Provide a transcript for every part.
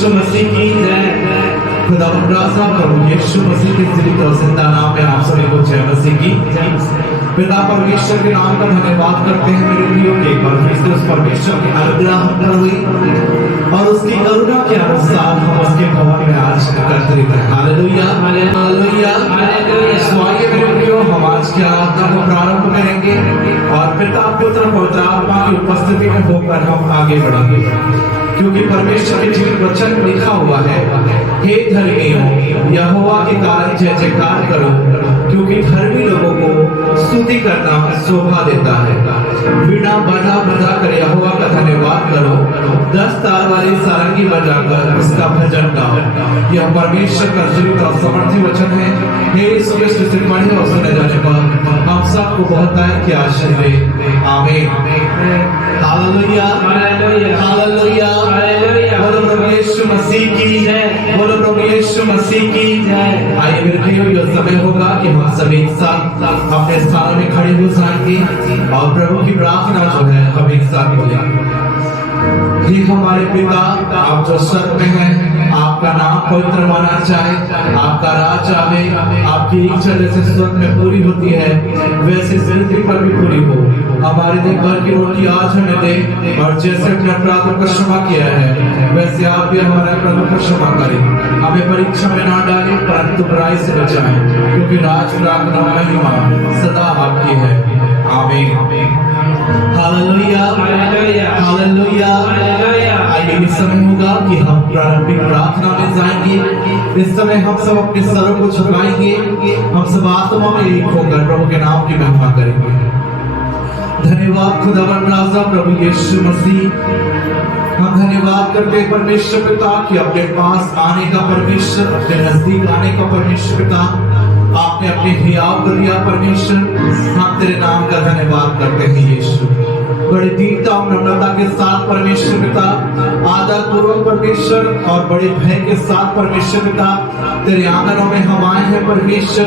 यीशु मसीह की जय। खुदावंद राजा प्रभु यीशु मसीह के जीवित और जिंदा नाम में आप सभी को जय मसीह की जय। पिता परमेश्वर के नाम का धन्यवाद करते हैं मेरे प्रियो के एक बार फिर से उस परमेश्वर की अनुग्रह हम पर हुई और उसकी करुणा के अनुसार हम उसके भवन में आज एकत्रित हैं। Hallelujah hallelujah hallelujah. स्वागत मेरे प्रियो, हम आज की आराधना को प्रारंभ करेंगे और पिता पुत्र पवित्र आत्मा की उपस्थिति में होकर हम आगे बढ़ेंगे, क्योंकि परमेश्वर के जीवित वचन में लिखा हुआ है, हे धर्मियों यहोवा के कारण जय जयकार करो, क्योंकि धर्मी लोगों को स्तुति करना शोभा देता है। वीणा बजा बजा कर यहोवा का धन्यवाद करो, 10 तार वाली सारंगी बजाकर उसका भजन गाओ। यह परमेश्वर का जीवित और समर्थी वचन है। हे यीशु क्रिस्त से पढ़े और सुने जाने पर हम सबको बहुत की आशीष दे। आमीन। Hallelujah hallelujah hallelujah. बोलो प्रभु यीशु मसीह की जय। बोलो प्रभु यीशु मसीह की जय। आइए मेरे प्रियो, यह समय होगा कि हम सभी एक साथ अपने स्थानों में खड़े हो जाएंगे और प्रभु की प्रार्थना जो है हम एक साथ बोलेंगे। हे हमारे पिता, आप जो स्वर्ग में हैं, आपका नाम पवित्र माना जाए, आपका राज आवे, आपकी इच्छा जैसे स्वर्ग में पूरी होती है वैसे धरती पर भी पूरी हो। हमारे दिन भर की रोटी आज हमें दे, और जैसे अपने अपराधों को क्षमा किया है वैसे आप भी हमारे अपराधों को क्षमा करें। हमें परीक्षा में ना डालें परंतु बुराई से बचाएं, क्योंकि राज प्रार्थना महिमा सदा आपकी है। आमीन। Hallelujah hallelujah hallelujah. आइए इस समय होगा कि हम प्रारंभिक प्रार्थना में जाएंगे। इस समय हम सब अपने सरों को झुकाएंगे, हम सब आत्मा में एक होकर प्रभु के नाम की महिमा करेंगे। धन्यवाद खुदावंद राजा प्रभु यीशु मसीह, हम धन्यवाद करते हैं परमेश्वर पिता कि अपने पास आने का परमेश्वर, अपने नजदीक आने का परमेश्वर पिता आपने अपने हियाव कर दिया परमेश्वर। हम तेरे नाम का धन्यवाद करते हैं यीशु, बड़ी दीनता और नम्रता के साथ परमेश्वर पिता, आदर पूर्वक परमेश्वर और बड़े भय के साथ परमेश्वर पिता तेरे आंगनों में हम आए हैं परमेश्वर।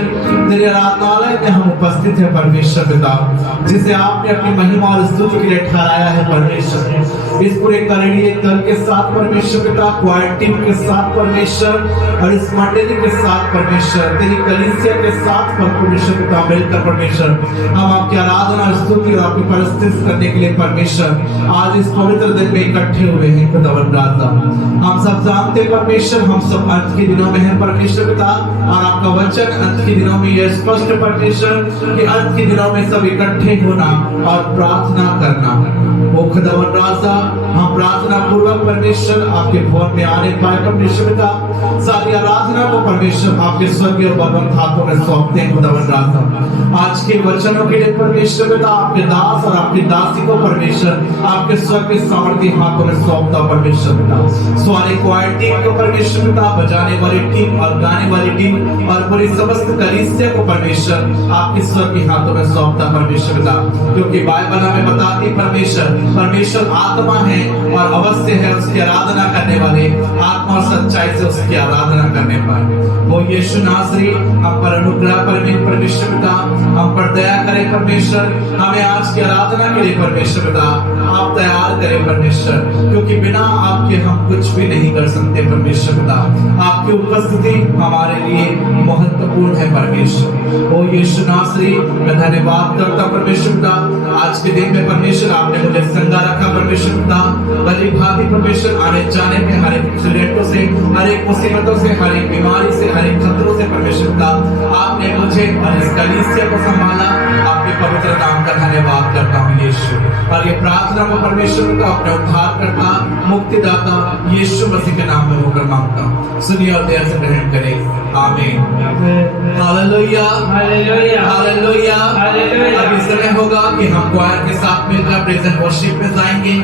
तेरे आराधनालय में हम उपस्थित हैं परमेश्वर पिता, जिसे आपने अपनी महिमा और स्तुति के लिए ठहराया है परमेश्वर। इस पूरे कलीसिया दल के साथ परमेश्वर पिता, क्वायर टीम के साथ परमेश्वर और इस मंडली के साथ परमेश्वर, तेरी कलीसिया के साथ परमेश्वर पिता मिलकर परमेश्वर हम आपकी आराधना स्तुति और आपकी परिस्थिति करने के लिए परमेश्वर आज इस पवित्र दिन में इकट्ठे हुए हैं खुदावंद राजा। हम सब जानते हैं परमेश्वर, हम सब अंत के दिनों में हैं परमेश्वर पिता, और आपका वचन अंत के दिनों में यह स्पष्ट परमेश्वर कि अंत के दिनों में सब इकट्ठे होना और प्रार्थना करना। ओ खुदावंद राजा, हम प्रार्थना पूर्वक परमेश्वर आपके भवन में आने पाए परमेश्वर पिता, सारी आराधना को परमेश्वर आपके स्वर्गीय और बलवंत हाथों में सौंपते हैं खुदावंद राजा। आज के वचनों के लिए परमेश्वर पिता आपके दास और आपकी दासी को परमेश्वर आपके स्वर्गीय सामर्थी हाथों में सौंपता परमेश्वर पिता। सारे क्वायर टीम को परमेश्वर पिता, बजाने वाली टीम और गाने वाली टीम और पूरी समस्त कलीसिया को परमेश्वर आपके स्वर्गीय हाथों में सौंपता परमेश्वर पिता, क्योंकि बाइबल हमें बताती परमेश्वर आत्मा है और अवश्य है उसकी आराधना करने वाले आत्मा और सच्चाई से उसकी आराधना करने पाए। वो यीशु नासरी हम पर अनुग्रह करें परमेश्वर पिता, हम पर दया करें परमेश्वर, हमें आज की आराधना के लिए परमेश्वर पिता आप तैयार करें परमेश्वर, क्योंकि बिना आपके हम कुछ भी नहीं कर सकते परमेश्वर पिता। आपकी उपस्थिति हमारे लिए महत्वपूर्ण है परमेश्वर। ओ यीशु नासरी, मैं धन्यवाद करता परमेश्वर पिता, आज के दिन में परमेश्वर आपने मुझे संगा रखा परमेश्वर पिता, भली भांति परमेश्वर आने जाने में हर एक एक्सीडेंटों से, हर एक मुसीबतों से, हर एक बीमारी से, हर एक खतरों से परमेश्वर पिता आपने मुझे और इस कलीसिया को संभाला। आपके पवित्र नाम का धन्यवाद करता हूँ यीशु, और ये प्रार्थना को परमेश्वर का अपने उद्धार करता मुक्तिदाता यीशु मसीह के नाम में होकर मांगता हूँ। सुनिए और दया से ग्रहण करें। आमीन। Hallelujah hallelujah hallelujah hallelujah. अब इस समय होगा कि हम क्वायर के साथ मिलकर प्रेजेंट वर्शिप में जाएंगे।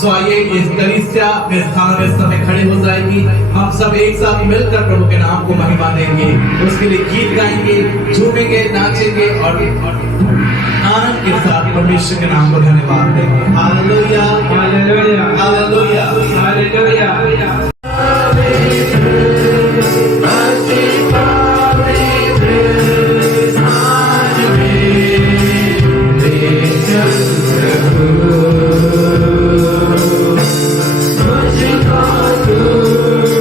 सो आइए इस कलीसिया अपने स्थानों में समय खड़े हो जाएगी, हम सब एक साथ मिलकर प्रभु के नाम को महिमा देंगे, उसके लिए गीत गाएंगे, झूमेंगे, नाचेंगे और आनंद के साथ परमेश्वर के नाम को धन्यवाद देंगे। Hallelujah hallelujah hallelujah hallelujah. Much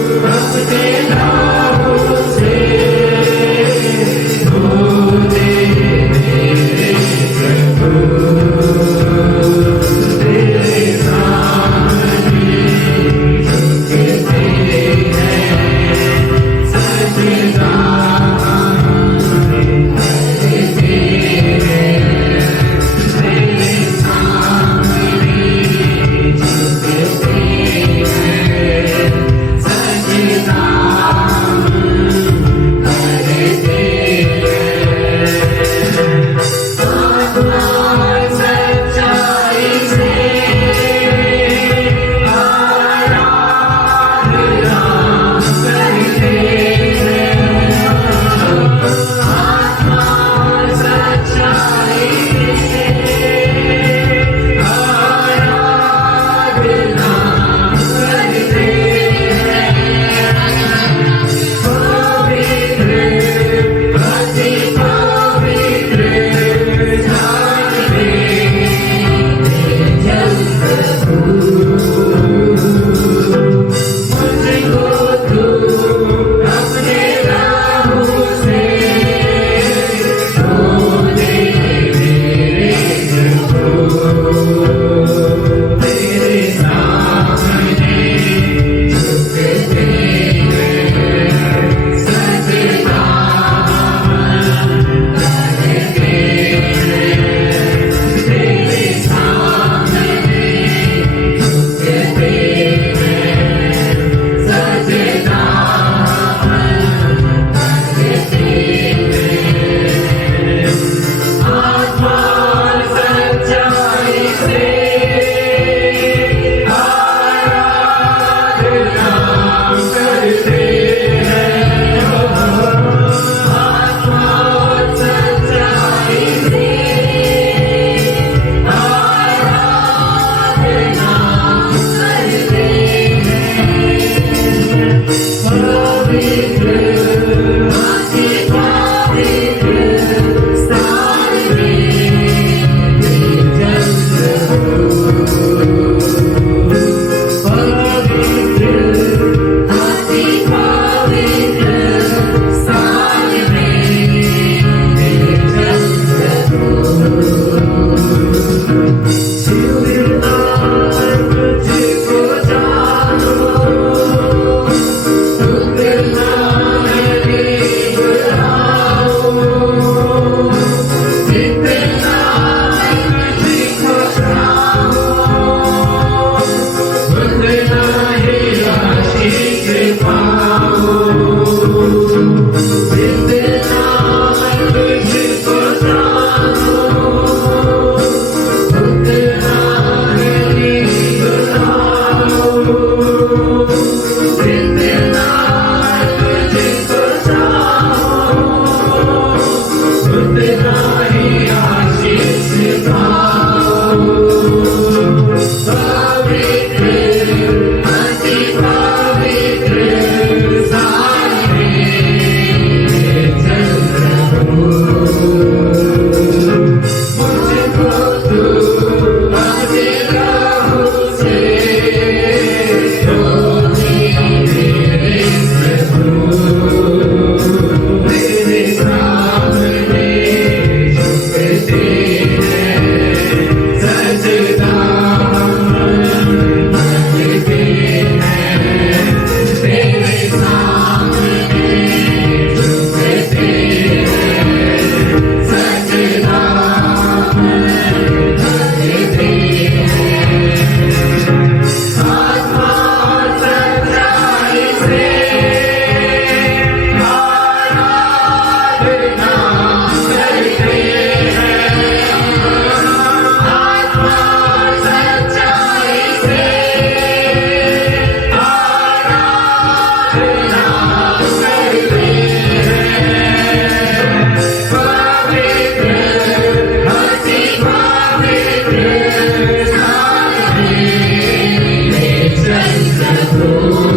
हाँ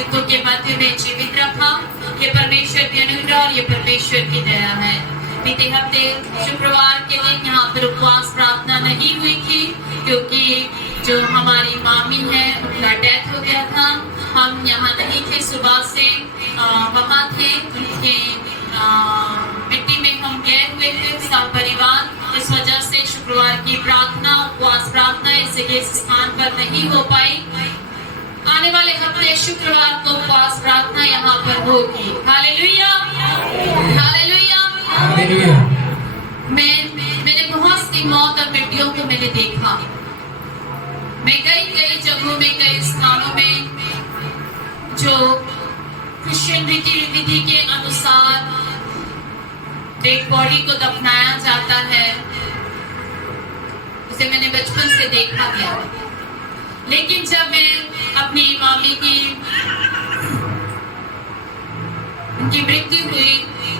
युद्धों के मध्य में जीवित रखा। ये परमेश्वर की अनुग्रह और ये परमेश्वर की दया है। बीते हफ्ते शुक्रवार के दिन यहाँ पर उपवास प्रार्थना नहीं हुई थी क्योंकि जो हमारी मामी है उनका डेथ हो गया था। हम यहाँ नहीं थे, सुबह से वहाँ थे, उनके मिट्टी में हम गए हुए थे सब परिवार। इस वजह से शुक्रवार की प्रार्थना, उपवास प्रार्थना इस जगह स्थान पर नहीं हो पाई। आने वाले हफ्ते शुक्रवार को उपवास प्रार्थना यहाँ पर होगी। Hallelujah, hallelujah, hallelujah. मैंने बहुत सी मौत और मिट्टियों को मैंने देखा। मैं कई जगहों में, कई स्थानों में जो क्रिश्चियन रीति विधि के अनुसार डेड बॉडी को दफनाया जाता है, उसे मैंने बचपन से देखा गया। लेकिन जब मैं अपनी मामी की उनकी मृत्यु हुई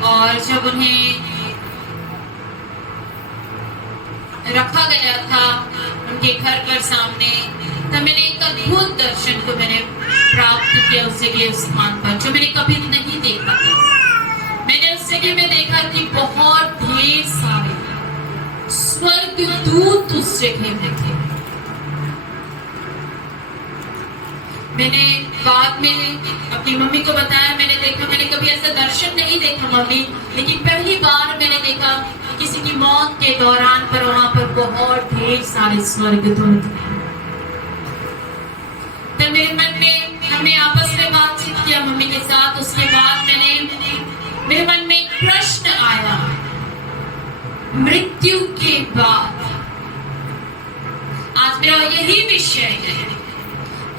और जब उन्हें रखा गया था उनके घर पर सामने, तब मैंने एक अद्भुत दर्शन को मैंने प्राप्त किया उस जगह, उस स्थान पर, जो मैंने कभी नहीं देखा था। मैंने उस जगह में देखा कि बहुत ढेर सारे स्वर्गदूत उस जगह में थे। मैंने बाद में अपनी मम्मी को बताया, मैंने देखा, मैंने कभी ऐसा दर्शन नहीं देखा मम्मी, लेकिन पहली बार मैंने देखा किसी की मौत के दौरान पर वहां पर बहुत ढेर सारे स्वर्गदूत थे। तब मेरे मन में, हमने आपस में बातचीत किया मम्मी के साथ। उसके बाद मेरे मन में एक प्रश्न आया, मृत्यु के बाद। आज मेरा यही विषय है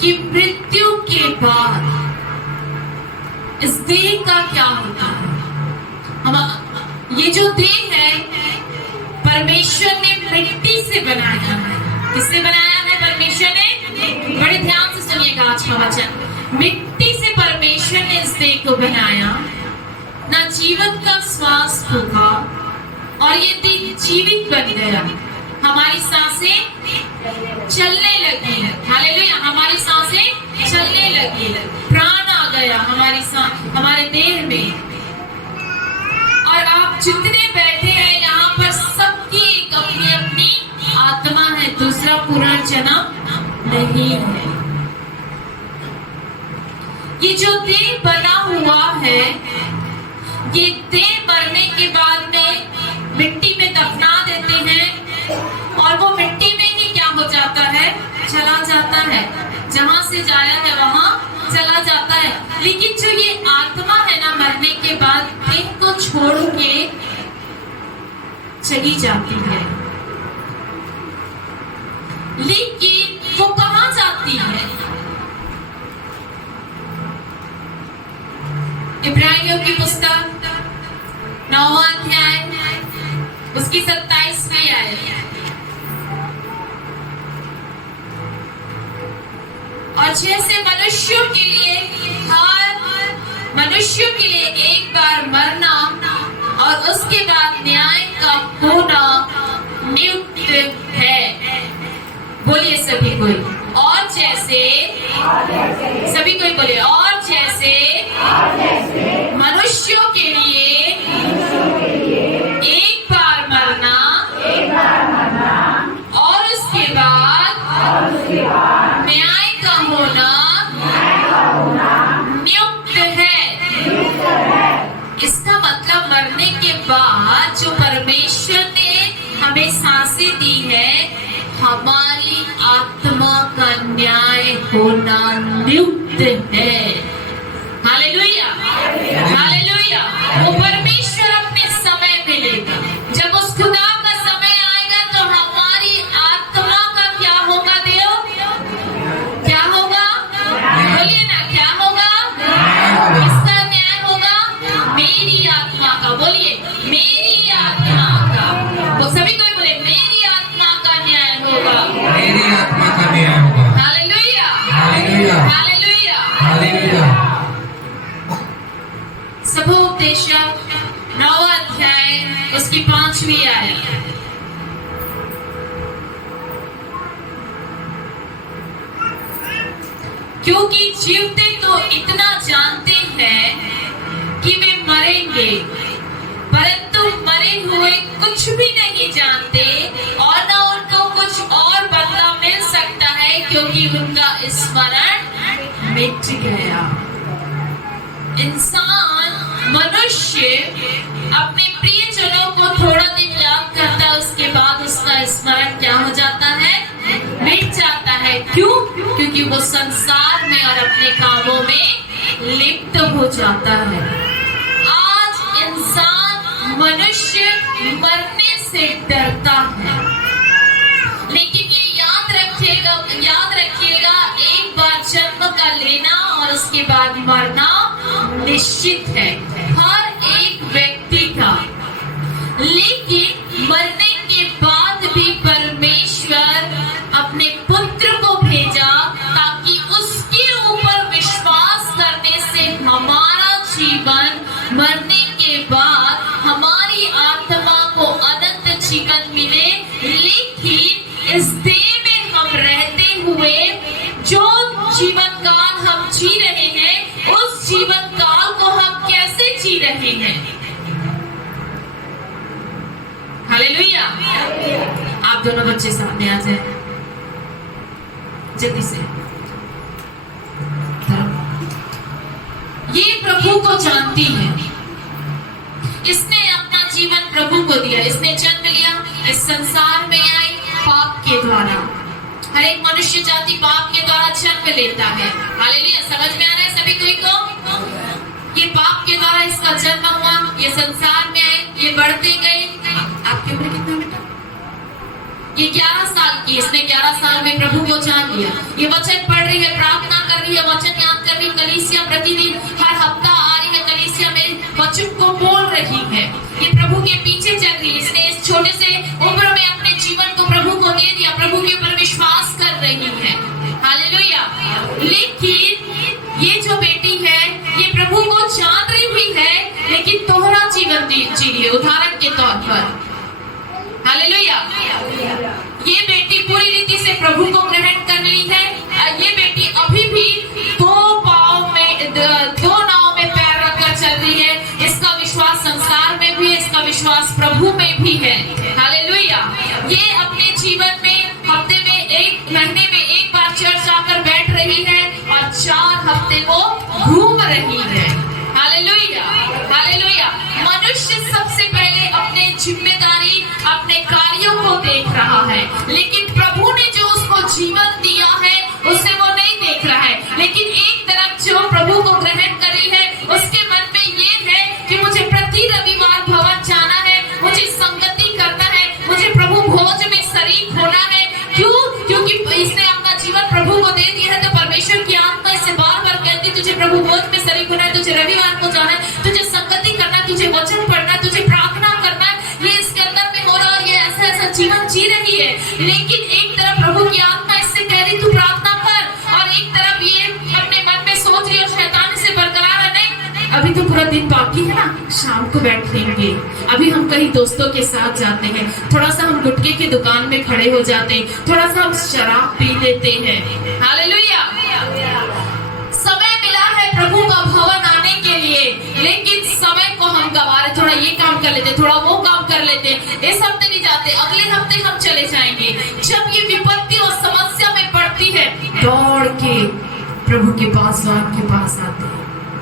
कि मृत्यु के बाद इस देह का क्या होता है। हम ये जो देह है परमेश्वर ने मिट्टी से बनाया है। किससे बनाया है परमेश्वर ने? बड़े ध्यान से सुनिएगा आज का वचन। मिट्टी से परमेश्वर ने इस देह को बनाया, ना जीवन का श्वास होगा और ये देह जीवित बन गया। हमारी सांसें चलने लगी। हालेलुया, हमारी सांसें चलने लगी, प्राण आ गया हमारे देह में। और आप जितने बैठे हैं यहाँ पर, सबकी एक अपनी अपनी आत्मा है, दूसरा पुनर्जन्म नहीं है। ये जो देह बना हुआ है, ये देह मरने के बाद में मिट्टी में दफना देते हैं और वो मिट्टी में ही क्या हो जाता है? चला जाता है। जहां से जाया है वहां चला जाता है। लेकिन जो ये आत्मा है ना, मरने के बाद देह को छोड़ के चली जाती है। लेकिन वो कहां जाती है? इब्रानियों की पुस्तक 9वां अध्याय उसकी 27वीं आयत। और जैसे मनुष्यों के लिए एक बार मरना और उसके बाद न्याय का होना नियुक्त है। बोलिए सभी कोई, और जैसे सभी कोई बोलिए, और जैसे मनुष्यों के लिए एक बार मरना और उसके बाद न्याय का होना नियुक्त है। इसका मतलब मरने के बाद जो परमेश्वर ने हमें सांसें दी है, हमारी आत्मा का न्याय होना नियुक्त है। Hallelujah, hallelujah. वो परमेश्वर अपने समय पे लेगा। जब उस खुदा का समय आएगा तो हमारी आत्मा का क्या होगा? देव, क्या होगा? बोलिए ना, क्या होगा? किसका न्याय होगा? मेरी आत्मा का। बोलिए, मेरी आत्मा का। वो सभी कोई बोले, मेरी आत्मा का न्याय होगा, मेरी आत्मा का न्याय होगा। Hallelujah, hallelujah, hallelujah, hallelujah. सबोपदेशक 9वां अध्याय उसकी 5वीं आयत। क्योंकि जीवते तो इतना जानते हैं कि वे मरेंगे, परंतु मरे हुए कुछ भी नहीं जानते और न उनको कुछ और बदला मिल सकता है, क्योंकि उनका स्मरण मिट गया। इंसान मनुष्य अपने प्रियजनों को थोड़ा दिन याद करता है, उसके बाद उसका स्मरण क्या हो जाता है? मिट जाता है। क्यों? क्योंकि वो संसार में और अपने कामों में लिप्त हो जाता है। आज इंसान मनुष्य मरने से डरता है, लेकिन ये याद रखिएगा एक बार जन्म का लेना और उसके बाद मरना निश्चित है हर एक व्यक्ति का। लेकिन मरने के बाद भी परमेश्वर अपने पुत्र को भेजा ताकि उसके ऊपर विश्वास करने से हमारा जीवन मरने के बाद हमारी आत्मा को अनंत जीवन मिले। लेकिन इस देह में हम रहते हुए जो जीवन काल हम जी रहे हैं, उस जीवन काल को हम कैसे जी रहे हैं? हालेलुया। आप दोनों बच्चे सामने आ जाए जल्दी से। ये प्रभु को जानती है, इसने अपना जीवन प्रभु को दिया, इसने जन्म लिया, इस संसार में आई पाप के द्वारा। हर एक मनुष्य जाति पाप के द्वारा जन्म लेता है। हालेलुया। समझ में आ रहा है सभी कोई को? ये पाप के द्वारा इसका जन्म हुआ, ये संसार में आए, ये बढ़ते गए। आपके ऊपर कितना बेटा? ये 11 साल की, इसने 11 साल में प्रभु को जान लिया। ये वचन पढ़ रही है, प्रार्थना कर रही है, वचन याद कर रही है, कलीसिया प्रतिदिन हर हफ्ता आ रही है, कलीसिया में वचन को बोल रही है, ये प्रभु के पीछे चल रही है। इसने इस छोटे से उम्र में अपने जीवन को प्रभु को दे दिया, प्रभु के ऊपर विश्वास कर रही है। हालेलुया। लेकिन ये जो बेटी है, ये प्रभु को जान रही हुई है, लेकिन तोहरा जीवन जी रही है उदाहरण के तौर पर। हालेलुया। ये बेटी पूरी रीति से प्रभु को ग्रहण कर ली है। ये बेटी अभी भी दो नाव में पैर रखकर चल रही है। इसका विश्वास संसार में भी है, इसका विश्वास प्रभु में भी है। हालेलुया। ये अपने जीवन में हफ्ते में एक महीने में एक बार चर्च आकर बैठ रही है और 4 हफ्ते वो घूम रही है। हालेलुया। हालेलुया। मनुष्य सबसे पहले अपने जिम्मेदारी, अपने कार्यों को देख रहा है, लेकिन प्रभु ने जो उसको जीवन दिया है उसे वो नहीं देख रहा है। लेकिन एक तरफ जो प्रभु को ग्रहण करी है, उसके मन में ये है कि मुझे प्रति रविवार भवन जाना है, मुझे संगति करना है, मुझे प्रभु भोज में शरीक होना है। क्यों? क्योंकि इसने अपना जीवन प्रभु को दे दिया है। तो परमेश्वर की आत्मा इससे बार बार कहती है, तुझे प्रभु भोज में शरीक होना है, तुझे रविवार को जाना है, तुझे संगति करना है, तुझे वचन पढ़ना है, तुझे प्रार्थना करना है। ये इसके अंदर में हो रहा है और ये ऐसा जीवन जी रही है। लेकिन एक तरफ प्रभु की आत्मा इससे कह रही तू प्रार्थना कर, और एक तरफ ये अपने मन में सोच रही और शैतान से बरकरार है, नहीं अभी तो पूरा दिन बाकी है ना, शाम को बैठ लेंगे, अभी हम कहीं दोस्तों के साथ जाते हैं, थोड़ा सा हम गुटके की दुकान में खड़े हो जाते हैं, थोड़ा सा हम शराब पी लेते हैं। हालेलुया। समय मिला है प्रभु का भवन आने के लिए, लेकिन समय को हम गवा रहे। थोड़ा ये काम कर लेते, थोड़ा वो काम कर लेते, इस हफ्ते नहीं जाते, अगले हफ्ते हम चले जाएंगे। जब ये विपत्ति और समस्या में पड़ती है, दौड़ के प्रभु के पास आते हैं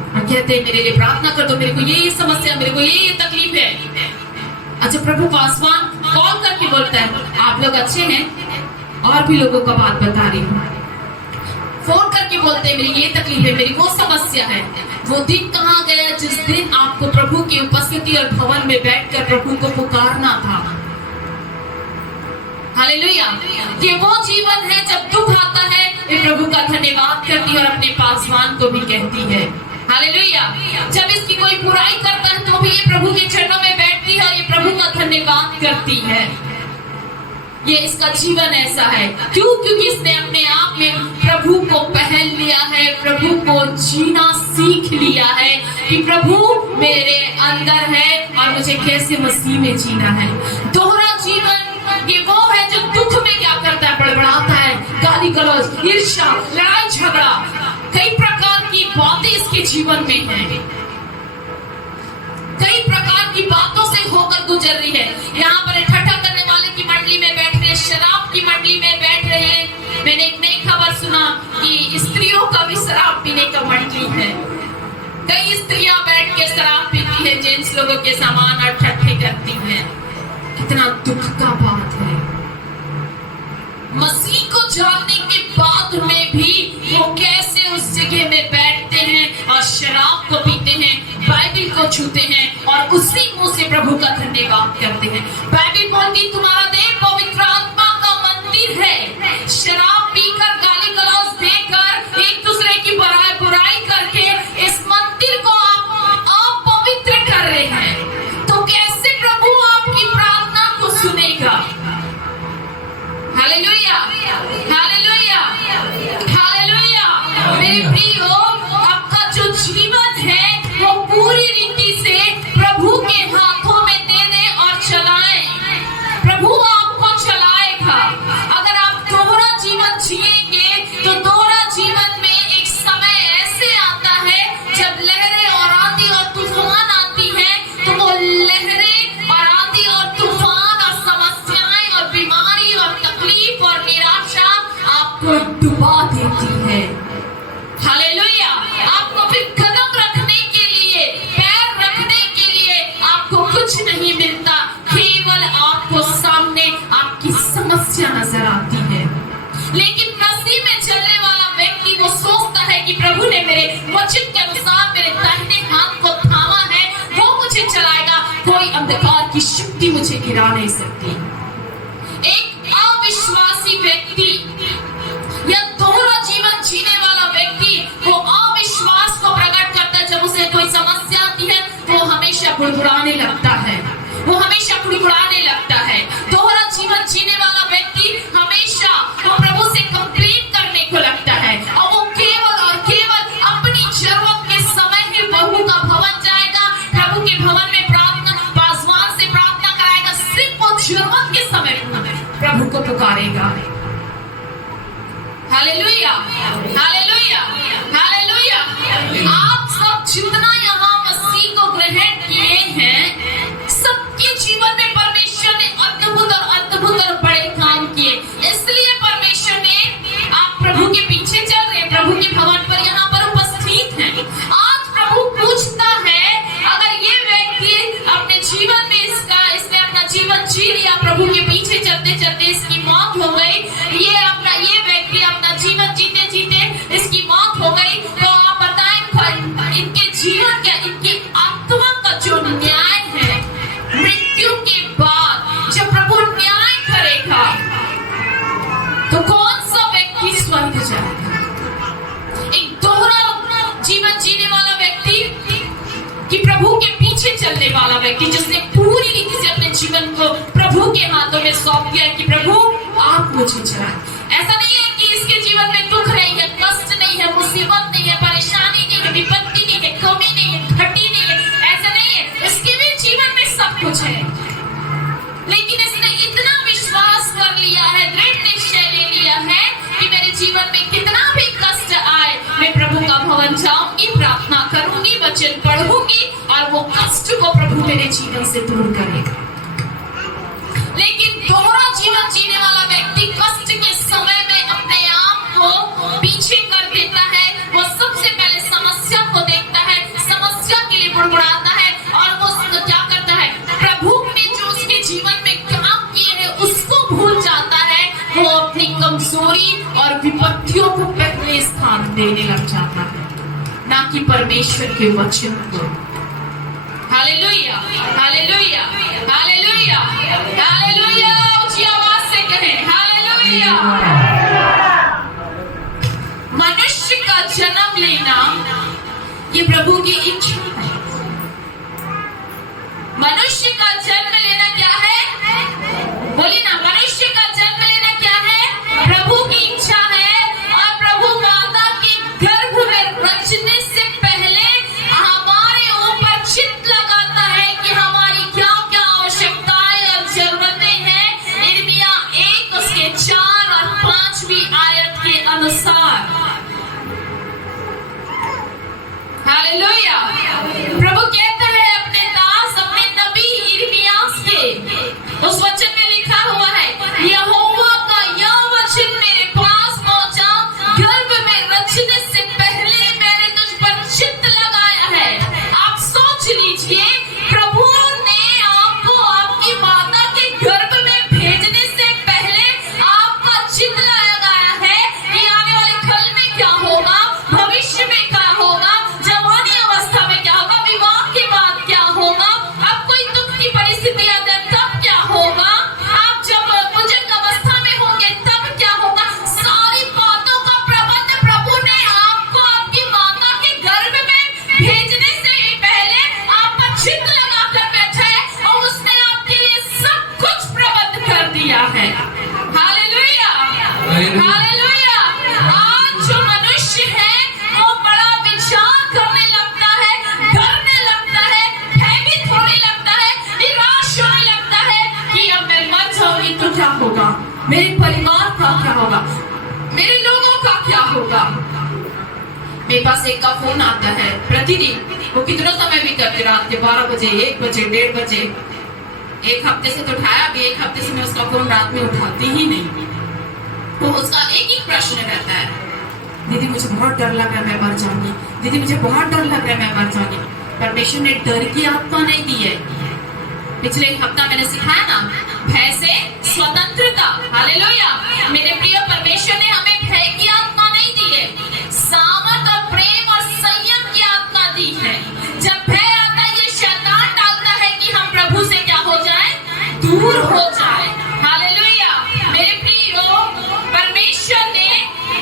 और कहते हैं मेरे लिए प्रार्थना कर दो, मेरे को ये समस्या, मेरे को ये तकलीफ है। अच्छा, प्रभु पासवान कॉल करके बोलता है आप लोग अच्छे हैं, और भी लोगों का बात बता रही हूँ। फोन करके बोलते हैं मेरी ये तकलीफ है, मेरी वो समस्या है। वो दिन कहाँ गया जिस दिन आपको प्रभु की उपस्थिति और भवन में बैठकर प्रभु को पुकारना था। हालेलुया। ये वो जीवन है जब दुख आता है, ये प्रभु का धन्यवाद करती है और अपने पासवान को भी कहती है। हालेलुया। जब इसकी कोई बुराई करता है तो भी ये प्रभु के चरणों में बैठती है, ये प्रभु का धन्यवाद करती है। ये इसका जीवन ऐसा है। क्यों? क्योंकि इसने अपने आप में प्रभु को पहल लिया है, प्रभु को जीना सीख लिया है कि प्रभु मेरे अंदर है और मुझे कैसे मसीह में जीना है। दोहरा जीवन ये वो है जो दुख दुख में क्या करता है? बड़बड़ाता है, गाली गलौज, ईर्ष्या, लड़ाई झगड़ा, कई प्रकार की बातें इसके जीवन में हैं, कई प्रकार की बातों से होकर गुजर रही है। यहाँ पर ठट्ठा करने वाले की मंडली में बैठ रहे, शराब की मंडली में बैठ रहे हैं। मैंने एक नई खबर सुना कि स्त्रियों का भी शराब पीने का मंडली है। कई स्त्रियां बैठ के शराब पीती है, जेंट्स लोगों के सामान और ठट्ठे करती हैं। कितना दुख का बात है। मसीह को जानने के बाद में भी वो कैसे उस जगह में बैठते हैं और शराब को पीते हैं, बाइबिल को छूते हैं और उसी मुंह से प्रभु का धन्यवाद करते हैं। बाइबिल बोलती तुम्हारा देह पवित्र आत्मा का मंदिर है। शराब पीकर, गाली गलौज देकर, एक दूसरे की बुराई करके इस मंदिर को आप अपवित्र कर रहे हैं, तो कैसे प्रभु आपकी प्रार्थना को सुनेगा? Hallelujah, hallelujah, hallelujah. मेरे प्रियो, आपका जो जीवन है वो पूरी रीति से प्रभु के हाथों में दे दे और चलाएं। प्रभु आपको चलाएगा। अगर आप दोहरा जीवन जिएंगे तो दोहरा जीवन में एक समय ऐसे आता है जब लहरें और आंधी और तूफान आती हैं, तो वो लहरें और आंधी और तूफान और समस्याएं और बीमारी और तकलीफ और निराशा आपको डुबा देती है। हालेलुया। आपको फिर कदम रखने के लिए, पैर रखने के लिए आपको कुछ नहीं मिलता, केवल आपको सामने आपकी समस्या नजर आती है। लेकिन मसीह में चलने वाला व्यक्ति वो सोचता है कि प्रभु ने मेरे वचन के अनुसार मेरे दाहिने हाथ को थामा है, वो मुझे चलाएगा, कोई अंधकार की शक्ति मुझे गिरा नहीं सकती। एक अविश्वासी व्यक्ति या दोहरा जीवन जीने वाला व्यक्ति वो अविश्वास को प्रकट करता है। जब उसे कोई समस्या आती है तो वो हमेशा गुड़गुड़ाने लगता है, वो हमेशा गुड़गुड़ाने लगता है। दोहरा जीवन जीने वाला व्यक्ति हमेशा वो प्रभु से कंप्लेन करने को लगता है और वो केवल और केवल अपनी जरूरत के समय ही प्रभु का भवन जाएगा, प्रभु के भवन में प्रार्थना, पासवान से प्रार्थना कराएगा, सिर्फ वो जरूरत के समय प्रभु को पुकारेगा। Hallelujah, hallelujah, hallelujah. आप सब जितना यहाँ मसीह को ग्रहण किए हैं, सबके जीवन में परमेश्वर ने अद्भुत और बड़े काम किए। इसलिए परमेश्वर ने, आप प्रभु के पीछे चल रहे, प्रभु के भवन पर यहाँ पर उपस्थित हैं। आज प्रभु पूछता है, अगर ये व्यक्ति अपने जीवन में इसने अपना जीवन जी लिया, प्रभु के पीछे चलते चलते इसकी मौत हो गई, ये व्यक्ति अपना जीवन जीते जीते इसकी मौत हो गई, तो आप बताएं इनके जीवन क्या, इनकी आत्मा का जो न्याय है मृत्यु के बाद जब प्रभु न्याय करेगा तो कौन सा व्यक्ति स्वर्ग जाएगा? एक दोहरा जीवन जीने वाला व्यक्ति कि प्रभु के पीछे चलने वाला व्यक्ति जिसने पूरी रीति से अपने जीवन को प्रभु के हाथों में सौंप दिया कि प्रभु आप मुझे चलाएं। ऐसा नहीं है कि इसके जीवन में दुख नहीं है, कष्ट नहीं है, मुसीबत नहीं है, परेशानी नहीं है, विपत्ति नहीं है, कमी नहीं है, घटी नहीं है, ऐसा नहीं है। इसके भी जीवन में सब कुछ है, लेकिन इसने इतना विश्वास कर लिया है, दृढ़ निश्चय ले लिया है कि मेरे जीवन में कितना भी कष्ट आए, मैं प्रभु का भवन जाऊंगी, प्रार्थना करूंगी, वचन पढ़ूंगी और वो कष्ट को प्रभु मेरे जीवन से दूर करेगा। लेकिन दोहरा जीवन जीने वाला व्यक्ति कष्ट के समय में अपने आप को पीछे कर देता है। वो सबसे पहले समस्या को देखता है, समस्या के लिए बुड़बुड़ाता है और वो क्या करता है, प्रभु ने जो उसके जीवन में काम किए हैं उसको भूल जाता है। वो अपनी कमजोरी और विपत्तियों को पहले स्थान देने लग जाता है, ना कि परमेश्वर के वचन को। Hallelujah, hallelujah, hallelujah, hallelujah. ऊंची आवाज से कहें हालेलुया। मनुष्य का जन्म लेना ये प्रभु की इच्छा है। मनुष्य का जन्म लेना क्या है? बोलिए ना, मनुष्य का जन्म लेना क्या है? प्रभु की इच्छा है। और प्रभु माता के गर्भ में रचने से पहले हमारे ऊपर चित्त लगाता है कि हमारी क्या क्या आवश्यकताएं और जरूरतें हैं। यिर्मयाह 1 उसके हालेलुया। प्रभु कहता है अपने दास अपने नबी यिर्मयाह के उस वचन में लिखा हुआ है, यहोवा का यह वचन मेरे पास पहुंचा, गर्भ में रचने से पहले मैंने तुझ पर चित्त लगाया है। आप सोच लीजिए, प्रभु ने आपको आपकी माता के गर्भ में भेजने से पहले आपका चित्त लगाया है कि आने वाले कल में क्या होगा, भविष्य में क्या होगा, जवानी अवस्था में क्या होगा, विवाह के बाद क्या होगा, अब कोई दुख की परिस्थिति आते तब क्या होगा, आप जब बुजुर्ग अवस्था में होंगे तब क्या होगा। सारी बातों का प्रबंध प्रभु ने आपको आपकी माता के गर्भ में भेजने से ही पहले आप पर चित्त लगाकर बैठा है और उसने आपके लिए सब कुछ प्रबंध कर दिया है। Hallelujah, hallelujah. आज जो मनुष्य है वो बड़ा विचार करने लगता है, डरने लगता है, भयभीत होने लगता है, निराश होने लगता है कि अब मैं मर जाऊंगी तो क्या होगा, मेरे परिवार का क्या होगा, मेरे लोगों का क्या होगा। मेरे पास एक का फोन आता है प्रतिदिन, वो कितना समय भी करते, रात के 12 बजे, 1 बजे, 1:30 बजे। एक हफ्ते से तो उठाया भी, एक हफ्ते से मैं उसका फोन रात में उठाती ही नहीं। तो उसका एक ही प्रश्न रहता है, दीदी मुझे बहुत डर लग रहा है मैं मर जाऊंगी, दीदी मुझे बहुत डर लग रहा है मैं मर जाऊंगी। परमेश्वर ने डर की आत्मा नहीं दी है। पिछले हफ्ता मैंने सिखाया ना, भय से स्वतंत्रता। हालेलुया। मेरे प्रिय, परमेश्वर ने हमें भय की आत्मा नहीं दी है, सामर्थ और प्रेम और संयम की आत्मा दी है। जब भय आता है ये शैतान डालता है कि हम प्रभु से क्या हो जाए, दूर हो जाए। हालेलुया। मेरे प्रियो, परमेश्वर ने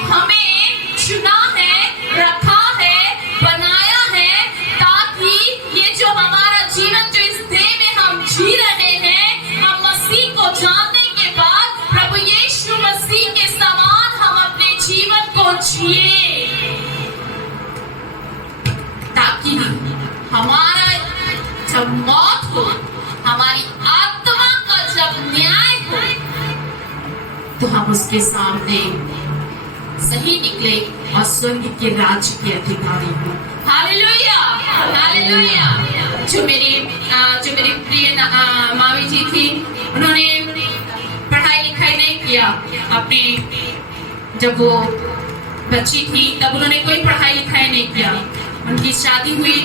हमें चुना है, रखा है, बनाया है ताकि ये जो हमारा जीवन जो इस देह में हम जी रहे हैं, हम मसीह को जानने के बाद प्रभु यीशु मसीह के समान हम अपने जीवन को जिए, ताकि हमारा जब मौत हो, हमारी आत्मा का जब न्याय हो, तो हम उसके सामने सही निकले और स्वर्ग के राज्य के अधिकारी हो। Hallelujah, hallelujah. जो मेरी प्रिय मावी जी थी, उन्होंने पढ़ाई लिखाई नहीं किया अपनी, जब वो बच्ची थी तब उन्होंने कोई पढ़ाई लिखाई नहीं किया। उनकी शादी हुई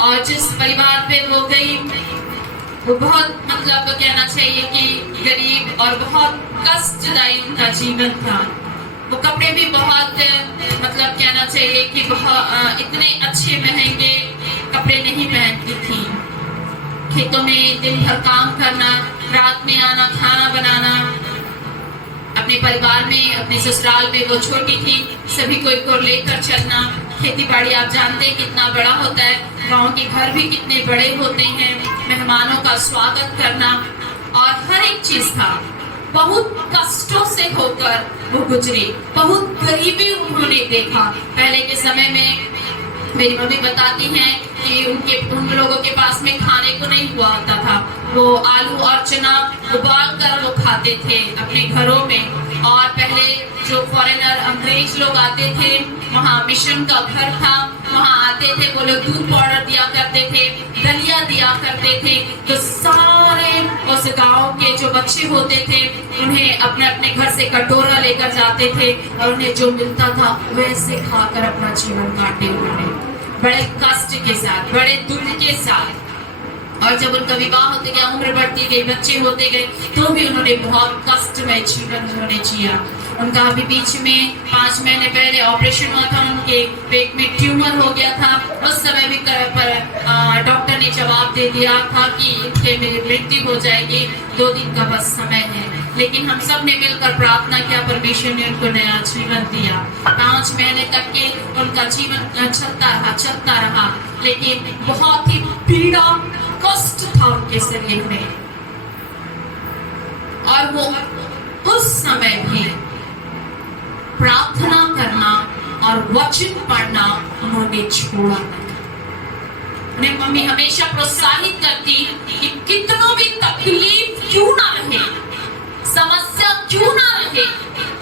और जिस परिवार पे वो गई वो बहुत, मतलब कहना चाहिए कि गरीब और बहुत कष्टदायी उनका जीवन था। वो कपड़े भी बहुत, मतलब कहना चाहिए कि बहुत इतने अच्छे महंगे कपड़े नहीं पहनती थी। खेतों में दिन भर काम करना, रात में आना, खाना बनाना, अपने परिवार में, अपने ससुराल में वो छोटी थी, सभी को लेकर चलना। खेती बाड़ी आप जानते हैं कितना बड़ा होता है, गांव के घर भी कितने बड़े होते हैं, मेहमानों का स्वागत करना और हर एक चीज था। बहुत कष्टों से होकर वो गुजरी, बहुत गरीबी उन्होंने देखा। पहले के समय में मेरी मम्मी बताती हैं कि उन लोगों के पास में खाने को नहीं हुआ होता था, वो आलू और चना उबाल कर वो खाते थे अपने घरों में। और पहले जो फॉरेनर अंग्रेज लोग आते थे, वहाँ मिशन का घर था, वहाँ आते थे, वो लोग दूध पाउडर दिया करते थे, दलिया दिया करते थे। तो सारे उस गांव के जो बच्चे होते थे उन्हें अपने अपने घर से कटोरा लेकर जाते थे और उन्हें जो मिलता था वैसे खाकर अपना जीवन काटे उन्होंने, बड़े कष्ट के साथ, बड़े दुख के साथ। और जब उनका विवाह होते गया, उम्र बढ़ती गई, बच्चे होते गए, तो भी उन्होंने बहुत कष्टमय जीवन उन्होंने जिया। उनका अभी बीच में 5 महीने पहले ऑपरेशन हुआ था, उनके पेट में ट्यूमर हो गया था। उस समय भी डॉक्टर ने जवाब दे दिया था कि इनके मेरी मृत्यु हो जाएगी, 2 दिन का बस समय है। लेकिन हम सब ने मिलकर प्रार्थना किया, परमेश्वर ने उनको नया जीवन दिया। 5 महीने तक के उनका जीवन चलता रहा, लेकिन बहुत ही पीड़ा, कष्ट था उनके शरीर में। और वो उस समय भी प्रार्थना करना और वचन पढ़ना उन्होंने छोड़ा नहीं। उन्हें मम्मी हमेशा प्रोत्साहित करती कि कितनों भी तकलीफ क्यों ना रहे, समस्या क्यों ना रहे,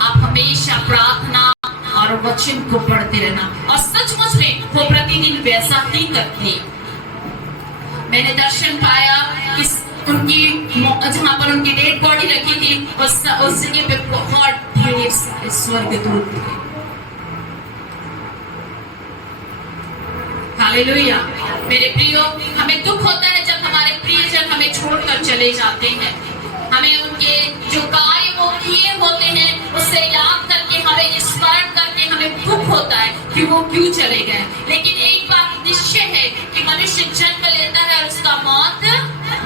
आप हमेशा प्रार्थना और वचन को पढ़ते रहना। और सचमुच में वो प्रति प्रतिदिन वैसा ही करती। मैंने दर्शन पाया कि उनकी जहाँ पर उनकी डेड बॉडी रखी थी उस जगह पे बहुत ढेर सारे स्वर्गदूत थे। हालेलुया। मेरे प्रियो, हमें दुख होता है जब हमारे प्रियजन हमें छोड़कर चले जाते हैं। हमें उनके जो कार्य वो किए होते हैं उससे याद करके, हमें ये स्मरण करके हमें दुख होता है कि वो क्यों चले गए। लेकिन एक बात निश्चय है कि मनुष्य जन्म लेता है और उसका मौत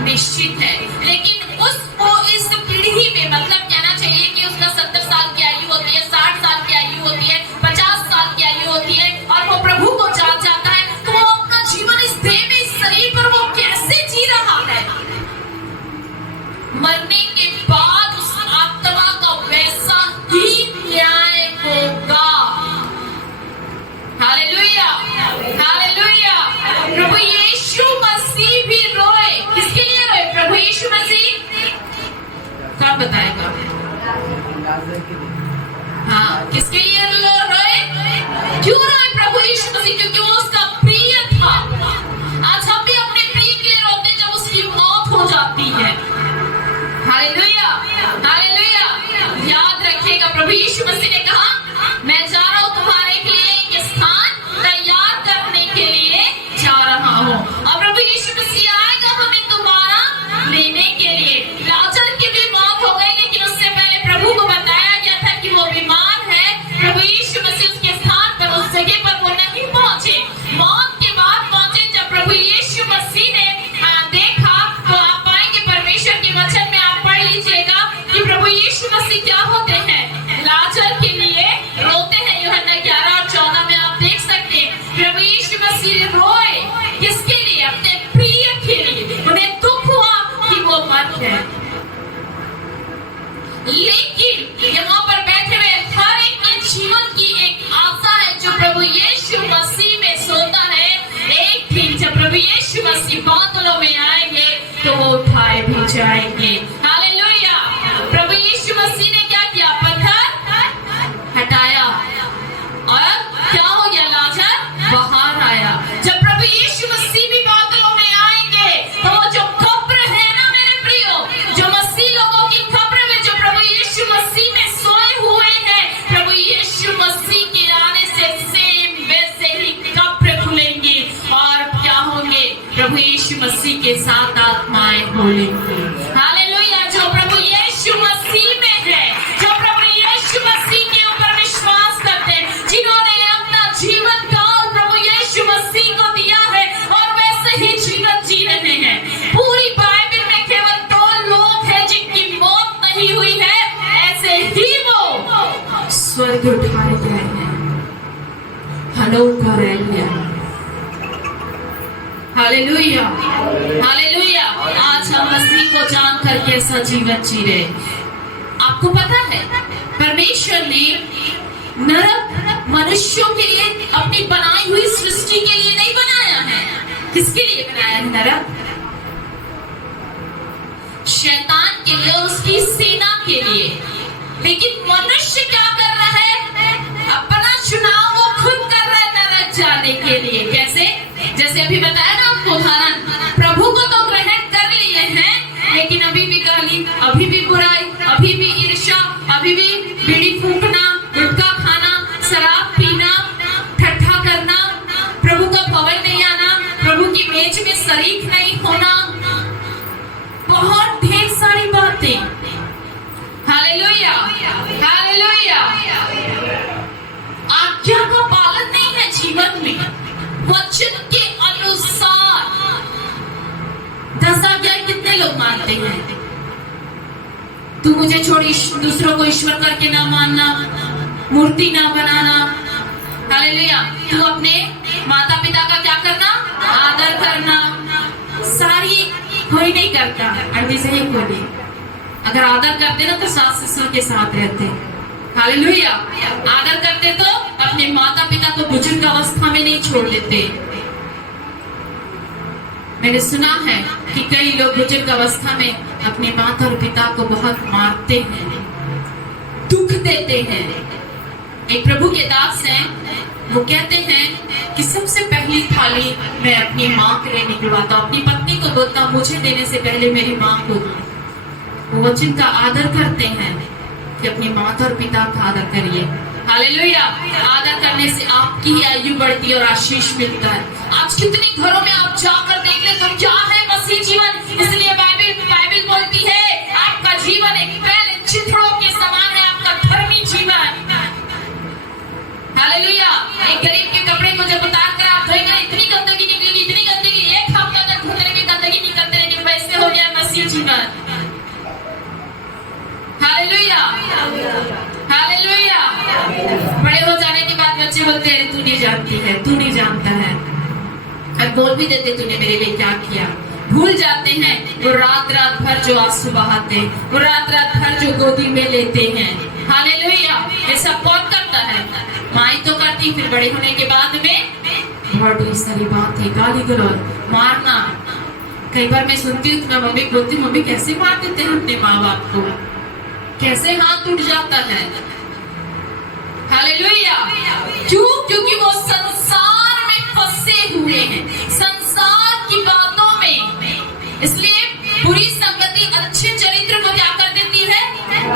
निश्चित है। लेकिन उसको इस पीढ़ी में, मतलब कहना चाहिए कि उसका 70 साल की आयु होती है, 60 साल की आयु होती है, 50 साल की आयु होती है और वो प्रभु को जान जाता है, तो वो अपना जीवन इस देह में, इस शरीर पर वो कैसे जी रहा है। मरने के बाद उस आत्मा का वैसा ही न्याय होगा। Hallelujah, hallelujah. प्रभु यीशु मसीह भी रोए। किसके लिए रोए? प्रभु यीशु मसीह। कौन बताएगा? हाँ, किसके लिए रोए? क्यों रोए प्रभु यीशु मसीह? क्योंकि वो उसका प्रिय था। आज हम भी अपने प्रिय के लिए रोते जब उसकी मौत हो जाती है। Hallelujah, hallelujah. याद रखिएगा, प्रभु यीशु मसीह ने कहा, मैं जा रहा हूँ तुम्हारे लिए एक स्थान तैयार करने के लिए जा रहा हूँ। और प्रभु यीशु मसीह आएगा हमें दोबारा लेने के लिए। लाजर की भी मौत हो गई, लेकिन उससे पहले प्रभु को बताया गया था कि वो बीमार है। प्रभु यीशु मसीह उसके स्थान पर, उस जगह पर वो नहीं पहुंचे। मौत के बाद पहुंचे। जब प्रभु यीशु मसीह ने देखा, तो आप पाएंगे परमेश्वर के वचन में, आप पढ़ लीजिएगा कि प्रभु यीशु मसीह क्या होते हैं, लाजर के लिए रोते हैं। यूहन्ना 11:14 में आप देख सकते हैं। प्रभु यीशु मसीह रोए किसके लिए? अपने प्रिय के लिए। उन्हें दुख हुआ कि वो मर गए। लेकिन यहाँ पर बैठे हुए हर एक के जीवन की एक आशा है जो प्रभु यीशु मसीह में सोता है। एक दिन जब प्रभु यीशु मसीह बादलों में आएंगे तो वो उठाए भी जाएंगे। हालेलुया। प्रभु यीशु मसीह ने क्या किया? पत्थर हटाया और क्या हो गया? लाजर बाहर आया। जब प्रभु यीशु मसीह भी बादलों में आएंगे तो वो जो कब्र है ना मेरे प्रियो, जो मसीह लोगों की कब्र में जो प्रभु यीशु मसीह में सोए हुए हैं, प्रभु यीशु मसीह के आने से सेम वैसे ही कब्र खुलेंगी और क्या होंगे? प्रभु यीशु मसीह के साथ आत्माएं होंगी। हालेलुया। जो प्रभु यीशु मसीह में है, जो प्रभु यीशु मसीह के ऊपर विश्वास करते हैं, जिन्होंने अपना जीवन काल प्रभु यीशु मसीह को दिया है और वैसे ही जीवन जी रहे हैं। पूरी बाइबल में केवल 2 लोग हैं जिनकी मौत नहीं हुई है, ऐसे ही वो स्वर्ग उठाए गए हैं। हनोक और एलिय्याह। Hallelujah, hallelujah. आज हम मसीह को जानकर कैसा जीवन जी रहे। आपको पता है, परमेश्वर ने नरक मनुष्यों के लिए, अपनी बनाई हुई सृष्टि के लिए नहीं बनाया है। किसके लिए बनाया है नरक? शैतान के लिए, उसकी सेना के लिए। लेकिन मनुष्य क्या कर रहा है? अपना चुनाव वो खुद कर रहा है नरक जाने के लिए। कैसे? जैसे अभी बताया ना आपको उदाहरण, प्रभु को तो ग्रहण कर लिए हैं, लेकिन अभी भी गाली, अभी भी बुराई, अभी भी ईर्ष्या, अभी भी बीड़ी फूंकना, गुटखा खाना, शराब पीना, ठट्ठा करना, प्रभु का भवन नहीं आना, प्रभु की मेज में शरीक नहीं होना, बहुत ढेर सारी बातें। Hallelujah, hallelujah. आज्ञा का पालन नहीं है जीवन में। वचन के अनुसार 10 आज्ञा कितने लोग मानते हैं? तू मुझे छोड़ दूसरों को ईश्वर करके ना मानना, मूर्ति ना बनाना। हालेलुया। तू अपने माता पिता का क्या करना? आदर करना। सारी कोई नहीं करता, अभी से ही कोई नहीं। अगर आदर करते ना तो सास ससुर के साथ रहते। हालेलुया। आदर करते तो अपने माता पिता को बुजुर्ग अवस्था में नहीं छोड़ देते। मैंने सुना है कि कई लोग बुजुर्ग अवस्था में अपने माता और पिता को बहुत मारते हैं, दुख देते हैं। एक प्रभु के दास हैं, वो कहते हैं कि सबसे पहली थाली मैं अपनी माँ के लिए निकलवाता हूँ, अपनी पत्नी को बोलता हूँ मुझे देने से पहले मेरी माँ को दो। वो वचन का आदर करते हैं कि अपनी माता और पिता का आदर करिए। हालेलुया। आदर करने से आपकी ही आयु बढ़ती है और आशीष मिलता है। आज कितने घरों में आप जाकर देख ले तो क्या है मसीह जीवन। इसलिए बाइबल बोलती है आपका जीवन एक पहले चिथड़ों के समान है, आपका धर्मी जीवन। हालेलुया। एक गरीब के कपड़े को जब उतार कर आप धोएंगे इतनी गंदगी निकलेगी, इतनी गंदगी, एक हफ्ता तक धोने की गंदगी निकलते रहेगी। वैसे हो गया मसीह जीवन। हालेलुया। हालेलुया। बड़े हो जाने के बाद बच्चे बोलते हैं तू नहीं जानती है, तू नहीं जानता है, और बोल भी देते तूने मेरे लिए क्या किया। भूल जाते हैं वो रात रात भर जो आंसू बहाते हैं, वो रात रात भर जो गोदी में लेते हैं। हालेलुया। ये सब कौन करता है? माई तो करती, फिर बड़े होने के बाद में बहुत ढेर सारी बात है, गाली गलौज, मारना। कई बार मैं सुनती हूँ, मैं मम्मी बोलती, मम्मी कैसे मार देते हैं अपने माँ बाप को, कैसे हाथ टूट जाता है। हालेलुया। क्यों? क्योंकि वो संसार में फंसे हुए हैं, संसार की बातों में। इसलिए बुरी संगति अच्छे चरित्र को क्या कर देती है?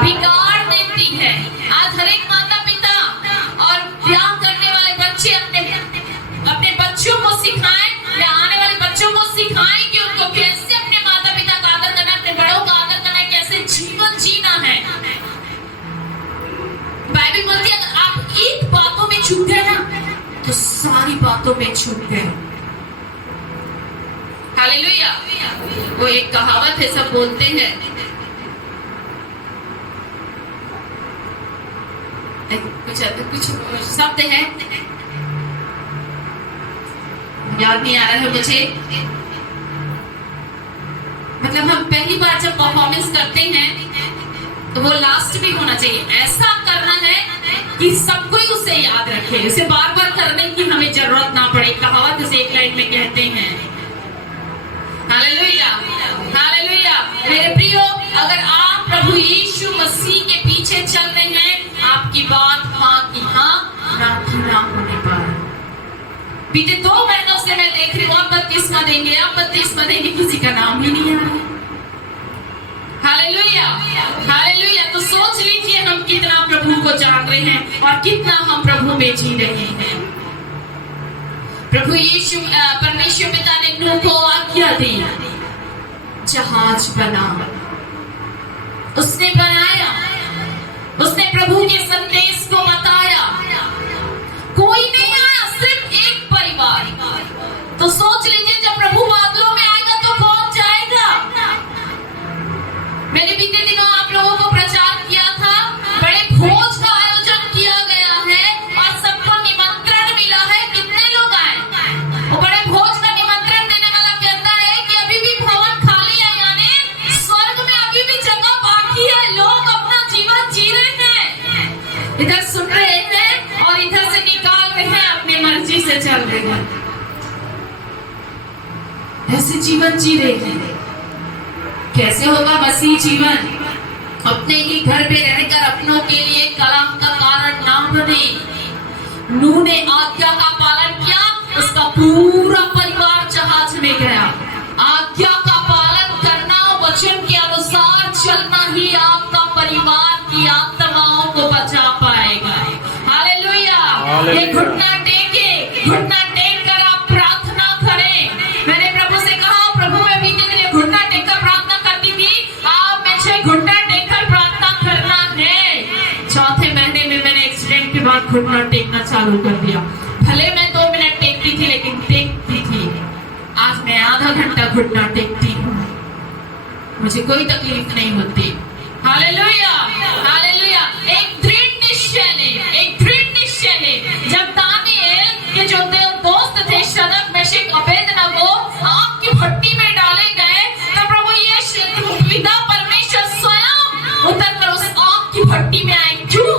बिगाड़ देती है। आज हर एक माता पिता और ब्याह करने वाले बच्चे अपने बच्चों को सिखाएं या आने वाले बच्चों को सिखाएं कि उनको कैसे अपने माता पिता का आदर करना, अपने बड़ों का आदर करना, कैसे जीवन जीना है। बाइबल बोलती है अगर आप एक बातों में चूक गए ना तो सारी बातों में चूक गए। हालेलुया। वो एक कहावत है, सब बोलते हैं, कुछ शब्द है, याद नहीं आ रहा है मुझे। मतलब हम पहली बार जब परफॉर्मेंस करते हैं तो वो लास्ट भी होना चाहिए। ऐसा करना है कि सब कोई उसे याद रखे, उसे बार बार करने की हमें जरूरत ना पड़े। कहावत उसे एक लाइन में कहते हैं। हालेलुया। हालेलुया। मेरे प्रियो, अगर आप प्रभु यीशु मसीह के पीछे चल रहे हैं, आपकी बात हाँ की हाँ, ना की ना होने पर। बीते 2 महीनों से मैं देख रही हूँ आप बपतिस्मा देंगे, आप बपतिस्मा देंगे, किसी का नाम ही नहीं आ रहा है। हालेलुया। हालेलुया। तो सोच लीजिए हम कितना प्रभु को जान रहे हैं और कितना हम प्रभु में जी रहे हैं। प्रभु यीशु परमेश्वर पिता ने नूह को आज्ञा दी, जहाज बना। उसने बनाया, उसने प्रभु के संदेश को बताया। कोई नहीं आया, सिर्फ एक परिवार। तो सोच लीजिए जब प्रभु बादलों में आएगा तो कौन जाएगा? मैंने बीते दिनों आप लोगों को प्रचार किया था, बड़े भोज का आयोजन किया गया है और सबको निमंत्रण मिला है। कितने लोग आए? वो बड़े भोज का निमंत्रण देने वाला कहता है कि अभी भी भवन खाली है, यानी स्वर्ग में अभी भी जगह बाकी है, लोग अपना जीवन जी रहे हैं, इधर सुन रहे हैं और इधर से निकाल रहे हैं, अपनी मर्जी से चल रहे हैं, ऐसे जीवन जी रहे हैं। कैसे होगा मसीह जीवन? अपने ही घर पे रहकर अपनों के लिए कलंक का कारण ना बने। नूह ने आज्ञा का पालन किया, उसका पूरा परिवार जहाज में गया। आज्ञा का पालन करना, वचन के अनुसार चलना ही आपका परिवार की आत्माओं को बचा पाएगा। हालेलुया। ये घुटना टेके, घुटना टेक कर आप प्रार्थना करें। मैंने प्रभु से कहा, प्रभु मैं बीते दिन घुटना टेक कर प्रार्थना करती थी, आप मुझे घुटना टेक कर प्रार्थना करना है। 4थे महीने में मैंने एक्सीडेंट के बाद घुटना टेकना चालू कर दिया। भले मैं 2 मिनट टेकती थी, लेकिन टेकती थी। आज मैं आधा घंटा घुटना टेकती हूँ, मुझे कोई तकलीफ नहीं होती। हालेलुया। हालेलुया। एक दृढ़ निश्चय ले, एक दृढ़ निश्चय ले। जब दानिएल के जो दोस्त थे शद्रक, मेशक, अबेदनगो आग की भट्टी में डाले गए, तब प्रभु यीशु पिता परमेश्वर स्वयं उतरकर उस आग की भट्टी में आए। क्यों?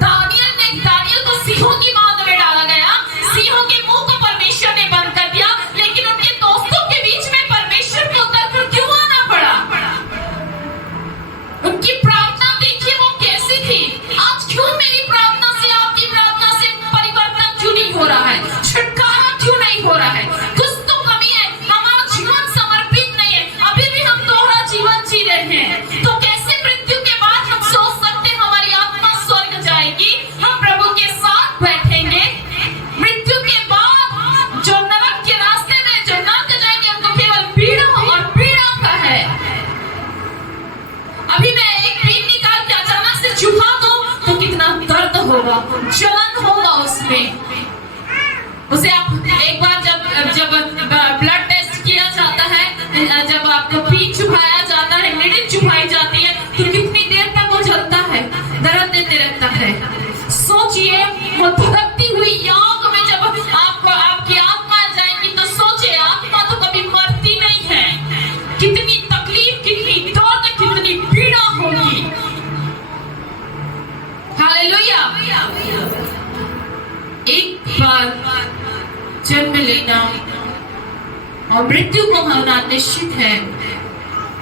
दानिएल को सिंहों की मांद में डाला गया, सिंहों के मुंह को परमेश्वर ने बंद कर दिया, लेकिन उनके दोस्तों के बीच में परमेश्वर को उतरकर क्यों आना पड़ा? उनकी होगा, जलन होगा उसमें। उसे आप एक बार जब ब्लड टेस्ट किया जाता है, जब आपको पी चुभाया जाता है, नीडल चुभाई जाती है, तो कितनी देर तक वो जलता है, दर्द देते रहता है। सोचिए वो धड़कती हुई आग में जब आपकी आत्मा जाएगी, तो सोचिए आत्मा तो कभी मरती नहीं है, कितनी तकलीफ, कितनी दर्द, कितनी पीड़ा होगी। हालेलुया। एक बार जन्म लेना और मृत्यु को होना निश्चित है,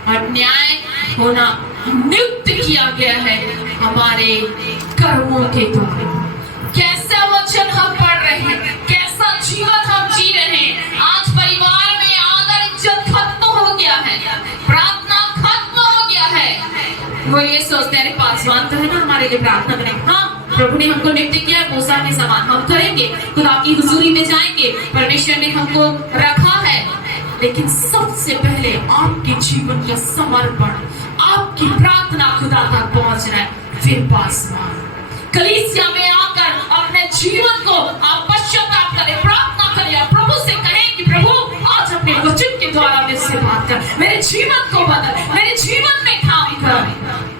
और न्याय होना नियुक्त किया गया है हमारे कर्मों के द्वारा। कैसा वचन हम पढ़ रहे हैं, कैसा जीवन हम जी रहे हैं। आज परिवार में आदर इज्जत खत्म हो गया है, प्रार्थना खत्म हो गया है। वो ये सोचते हैं पासवान तो है ना, हमारे लिए प्रार्थना करें। हाँ, प्रभु ने हमको नियुक्त किया है, मूसा के समान हम करेंगे, खुदा की हुजूरी में जाएंगे, परमेश्वर ने हमको रखा है। लेकिन सबसे पहले आपके जीवन का समर्पण, आपकी प्रार्थना खुदा तक पहुंचना है, फिर पासवान। कलीसिया में आकर अपने जीवन को आप पश्चाताप करें, प्रार्थना करें, प्रभु से कहें कि प्रभु आज अपने वचन के द्वारा मेरे से बात कर, मेरे जीवन को बदल, मेरे जीवन में काम कर।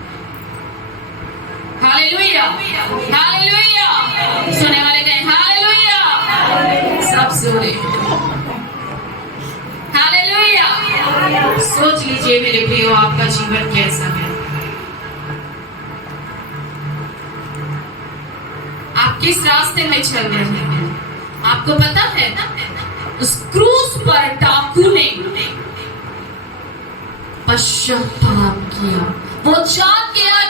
Hallelujah, hallelujah. सुनने वाले कहें हालेलुया, सब सुने हालेलुया। सोच लीजिए मेरे प्रियो, आपका जीवन कैसा है, आप किस रास्ते में चल रहे हैं। आपको पता है उस क्रूस पर डाकू ने पश्चाताप किया, वो जान गया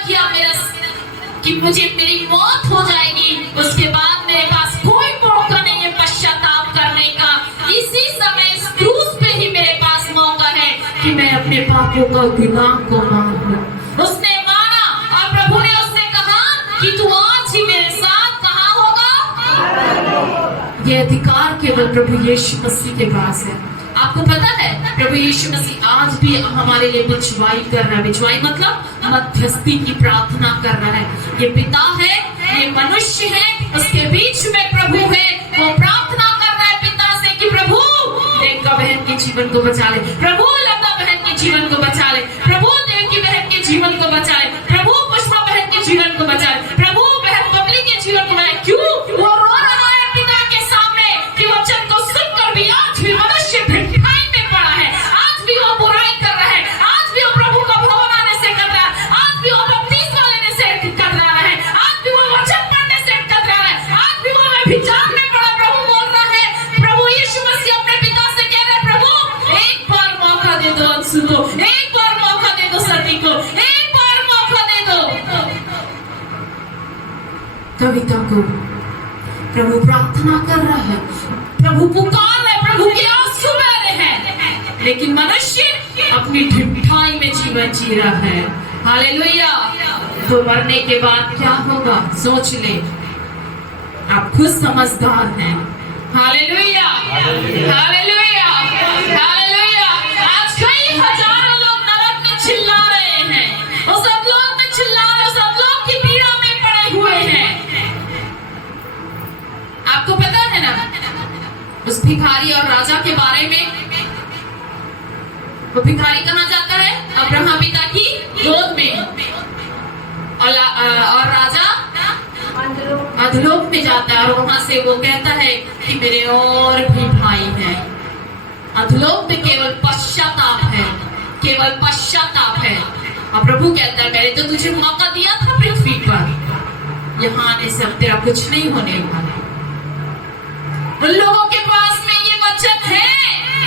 कि मुझे मेरी मौत हो जाएगी, उसके बाद मेरे पास कोई मौका नहीं है पश्चाताप करने का। इसी समय इस क्रूस पे ही मेरे पास मौका है कि मैं अपने पापों का गुनाह को मान लूं। उसने माना, और प्रभु ने उससे कहा कि तू आज ही मेरे साथ कहाँ होगा। ये अधिकार केवल प्रभु यीशु मसीह के पास है। आपको पता है प्रभु यीशु मसीह आज भी हमारे लिए बिचवाई कर रहा है। बिचवाई मतलब मध्यस्थी की प्रार्थना कर रहा है। ये पिता है, ये मनुष्य है, उसके बीच में प्रभु है। वो प्रार्थना कर रहा है पिता से कि प्रभु रेखा बहन के जीवन को बचा ले, प्रभु लता बहन के जीवन को बचा ले, प्रभु देवकी बहन के जीवन को बचा ले, प्रभु पुष्पा बहन के जीवन को बचा ले, प्रभु बहन बबली के जीवन को बचाए। क्यों वो रो रहा है पिता के सामने कि वचन को सुनकर भी आज भी मनुष्य भिखाई में पड़ा है, आज भी वो बुराई कर रहा है, आज भी वो प्रभु का भवन आने से कतरा है, आज भी वो बपतिस्मा लेने से कतरा है, आज भी वो वचन पढ़ने से कतरा है, आज भी वो व्यभिचार में पड़ा। प्रभु बोल रहा है, प्रभु यीशु मसीह अपने पिता से कह रहे हैं, प्रभु एक बार मौका दे दो अंशु को, एक बार मौका दे दो सती को, एक बार मौका दे दो कविता को। प्रभु प्रार्थना कर रहा है, प्रभु पुकार रहे, प्रभु की आंसू बह रहे हैं, लेकिन मनुष्य अपनी ढिठाई में जीवन जी रहा है। हालेलुया। तो मरने के बाद क्या होगा सोच ले, आप खुद समझदार हैं। Hallelujah, hallelujah, hallelujah. आज कई हजारों लोग नरक में चिल्ला रहे हैं, वो सब लोग में चिल्ला रहे, सब लोग की पीड़ा में पड़े हुए हैं। आपको पता है ना उस भिखारी और राजा के बारे में? वो भिखारी कहाँ जाता है? अब्राहम पिता की गोद में, और राजा अधलोक में जाता है, और वहां से वो कहता है कि मेरे और भी भाई हैं। अधलोक में केवल पश्चाताप है, केवल पश्चाताप है। और प्रभु कहता है मैंने तो तुझे मौका दिया था पृथ्वी पर, यहाँ आने से अब तेरा कुछ नहीं होने वाला। उन लोगों के पास में ये वचन है,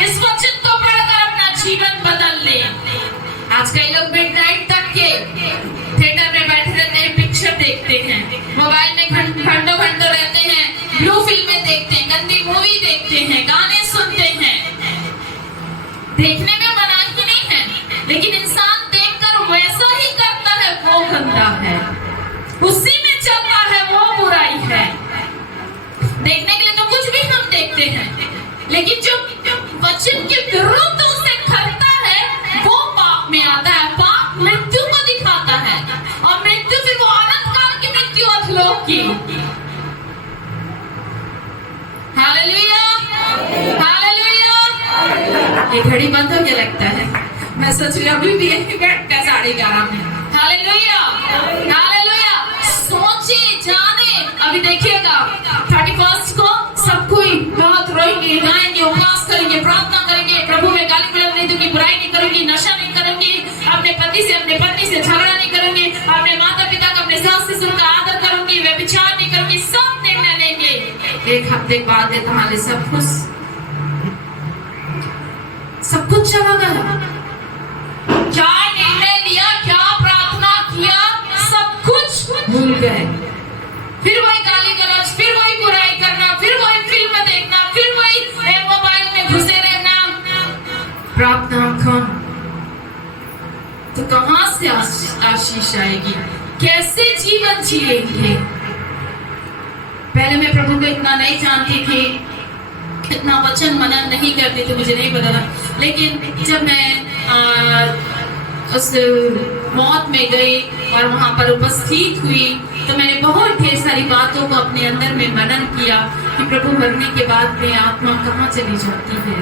इस वचन को पढ़कर अपना जीवन बदल ले। आज कई लोग मिडनाइट तक के थिएटर में बैठे रहते हैं, पिक्चर देखते हैं, मोबाइल में घंटों घंटों रहते हैं, ब्लू फिल्में देखते हैं, गंदी मूवी देखते हैं, गाने सुनते हैं। देखने में मनाही नहीं है, लेकिन इंसान देखकर वैसा ही करता है, वो गंदा है, उसी में चलता है, वो बुराई है। देखने के लिए तो कुछ भी हम देखते हैं, लेकिन जो वचन के विरुद्ध उसे करता है वो पाप में आता है। मृत्यु को दिखाता है, और मृत्यु फिर वो अनंत काल की मृत्यु अधलोक की। ये घड़ी बंद हो गया लगता है। मैं सोच रही हूँ अभी भी यही बैठ कर 11:30 में। Hallelujah, hallelujah. सोचे जाने, अभी देखिएगा 31 को सब कोई बहुत रोएंगे, गाएंगे, उपवास करेंगे, प्रार्थना करेंगे, प्रभु में गाली गलौज नहीं दूंगी, बुराई नहीं करूंगी, नशा नहीं करूंगी, अपने पति से अपने पत्नी से झगड़ा नहीं करूंगी, अपने माता पिता का अपने सास ससुर का आदर करूंगी, व्यभिचार नहीं करूंगी, सब निर्णय लेंगे। एक हफ्ते बाद तुम्हारे सब कुछ चला गया। क्या निर्णय लिया, क्या प्रार्थना किया, सब कुछ भूल गए। फिर वही गाली गलौज, फिर वही बुराई करना, फिर वही फिल्म देखना, फिर वही मोबाइल में घुसे रहना। प्रार्थना कम तो कहां से आशीष आएगी? कैसे जीवन जिएंगे? पहले मैं प्रभु को इतना नहीं जानती थी, इतना वचन मनन नहीं करती थी, मुझे नहीं पता था। लेकिन जब मैं उस मौत में गई और वहां पर उपस्थित हुई तो मैंने बहुत ढेर सारी बातों को अपने अंदर में मनन किया कि प्रभु मरने के बाद में आत्मा कहाँ चली जाती है,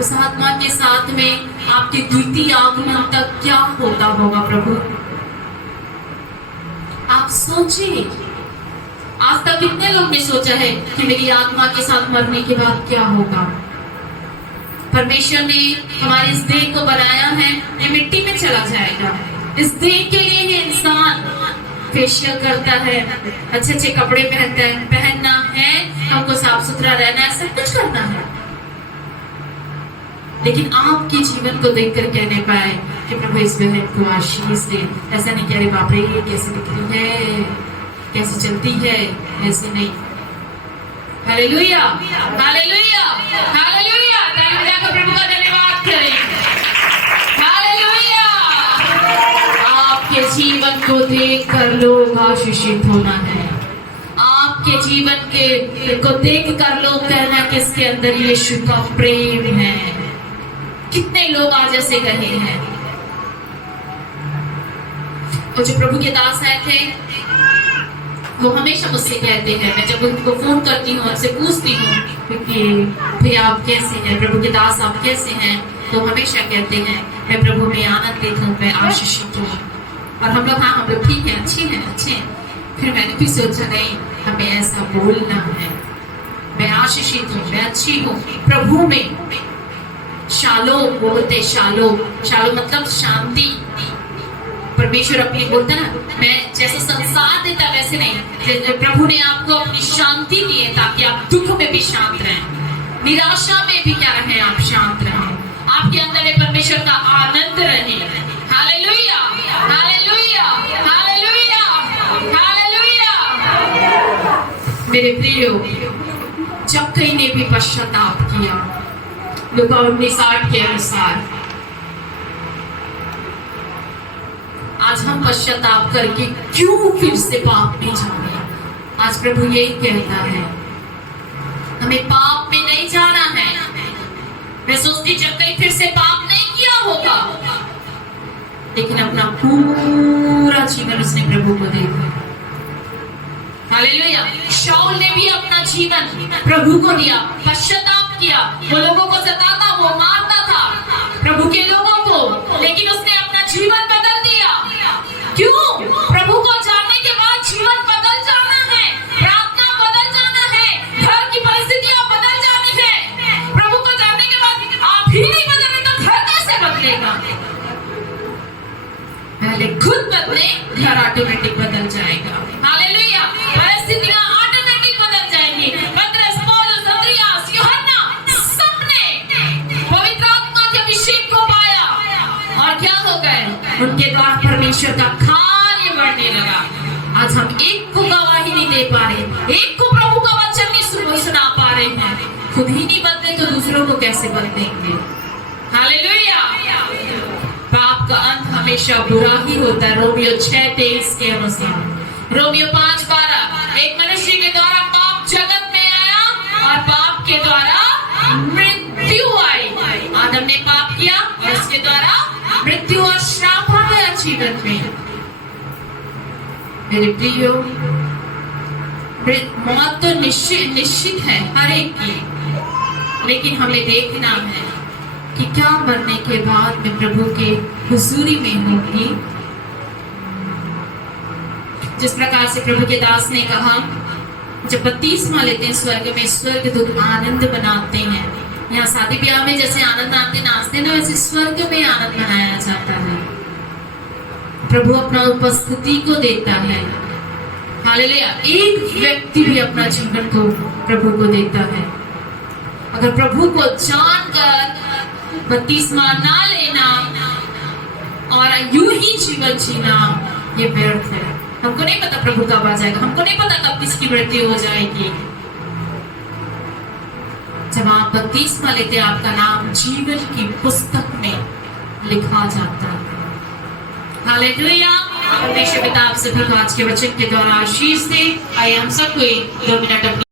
उस आत्मा के साथ में आपके द्वितीय आगमन तक क्या होता होगा। प्रभु आप सोचिए, आज तक कितने लोग ने सोचा है कि मेरी आत्मा के साथ मरने के बाद क्या होगा। परमेश्वर ने हमारे इस देह को बनाया है, ये मिट्टी में चला जाएगा। इस देह के लिए ही इंसान फेशियल करता है, अच्छे अच्छे कपड़े पहनता है, पहनना है, हमको साफ सुथरा रहना है, सब कुछ करना है। लेकिन आपके जीवन को देखकर कहने पाए कि प्रभु इस बहन को आशीष दे। ऐसा नहीं कह रहे बाप रे ये कैसे दिख रही है, कैसे चलती है, ऐसे नहीं। Hallelujah, hallelujah, hallelujah. ताली बजाकर प्रभु का धन्यवाद करें। हालेलुया। आपके जीवन को देखकर लोग आशीषित होना है। आपके जीवन को देखकर लोग कहना कि इसके अंदर यीशु का प्रेम है। कितने लोग आज ऐसे कहे हैं। और जो प्रभु के दास आए थे वो हमेशा मुझसे कहते हैं, मैं जब उनको फोन करती हूँ, उनसे पूछती हूँ कि भैया आप कैसे हैं, प्रभु के दास आप कैसे हैं, तो हमेशा कहते हैं मैं प्रभु में आनंदित हूँ, मैं आशीषित हूँ। और हम लोग ठीक है, अच्छे हैं। फिर मैंने भी सोचा नहीं, हमें ऐसा बोलना है, मैं आशीषित हूँ, मैं अच्छी हूँ प्रभु में। शालोम बोलते, शालोम मतलब शांति। परमेश्वर अपनी बोलता ना, मैं जैसे संसार देता वैसे नहीं, प्रभु ने आपको अपनी शांति दी है ताकि आप दुख में भी शांत रहें, निराशा में भी क्या रहें, आप शांत रहें, आपके अंदर परमेश्वर का आनंद रहे। Hallelujah, hallelujah, hallelujah, hallelujah. मेरे प्रियो, जक्कई ने भी पश्चाताप किया लूका 19:8 के अनुसार। आज हम पश्चाताप करके क्यों फिर से पाप में जाने? आज प्रभु यही कहता है, हमें पाप में नहीं जाना है। मैं सोचती जब कहीं फिर से पाप नहीं किया होगा, लेकिन अपना पूरा जीवन उसने प्रभु को दे दिया। हालेलुया। शाऊल ने भी अपना जीवन प्रभु को दिया, पश्चाताप किया। वो लोगों को सताता, वो मारता था प्रभु के लोगों को, लेकिन उसने अपना जीवन बदल दिया। क्यों? प्रभु को जानने के बाद जीवन बदल जाना है, प्रार्थना बदल जाना है, घर की परिस्थितियां बदल जानी है। प्रभु को जानने के बाद आप ही नहीं बदले तो घर कैसे बदलेगा? पहले खुद बदले, घर ऑटोमेटिक बदल जाएगा। हालेलुया। परिस्थितियां ऑटोमेटिक बदल जाएंगी। पतरस, पौलुस, अंद्रियास, यूहन्ना सबने पवित्र आत्मा के अभिषेक को पाया और क्या हो गए? उनके द्वारा परमेश्वर का कार्य बढ़ने लगा। आज हम एक को गवाही नहीं दे पा रहे, एक को प्रभु का वचन नहीं सुना पा रहे हैं। खुद ही नहीं बदले तो दूसरों को कैसे बदलेंगे? हालेलुया। पाप का अंत हमेशा बुरा ही होता है। रोमियो 6:23 के अनुसार। रोमियो 5:12, एक मनुष्य के द्वारा पाप जगत में आया और पाप के द्वारा मृत्यु आई। आदम ने पाप किया और उसके द्वारा मृत्यु और श्राप आ गया जीवन में। मेरे प्रियो, मौत तो निश्चित है हर एक की, लेकिन हमें देखना है कि क्या मरने के बाद मैं प्रभु के हुजूरी में होंगी। जिस प्रकार से प्रभु के दास ने कहा, जब बपतिस्मा लेते हैं स्वर्ग में स्वर्गदूत आनंद बनाते हैं। यहाँ शादी ब्याह में जैसे आनंद आते नाचते हैं, वैसे स्वर्ग में आनंद मनाया जाता है। प्रभु अपना उपस्थिति को देता है। हालेलुया। एक व्यक्ति भी अपना जीवन को प्रभु को देता है। अगर प्रभु को जानकर बपतिस्मा ना लेना और यूं ही जीवन जीना, ये व्यर्थ है। हमको नहीं पता प्रभु कब आ जाएगा, हमको नहीं पता कब किसकी मृत्यु हो जाएगी। जब आप बपतिस्मा लेते हैं, आपका नाम जीवन की पुस्तक में लिखा जाता है। हालेलुया। परमेश्वर पिता आप सभी को आज के वचन के द्वारा आशीष दे। आइए हम सब कोई 2 मिनट अपनी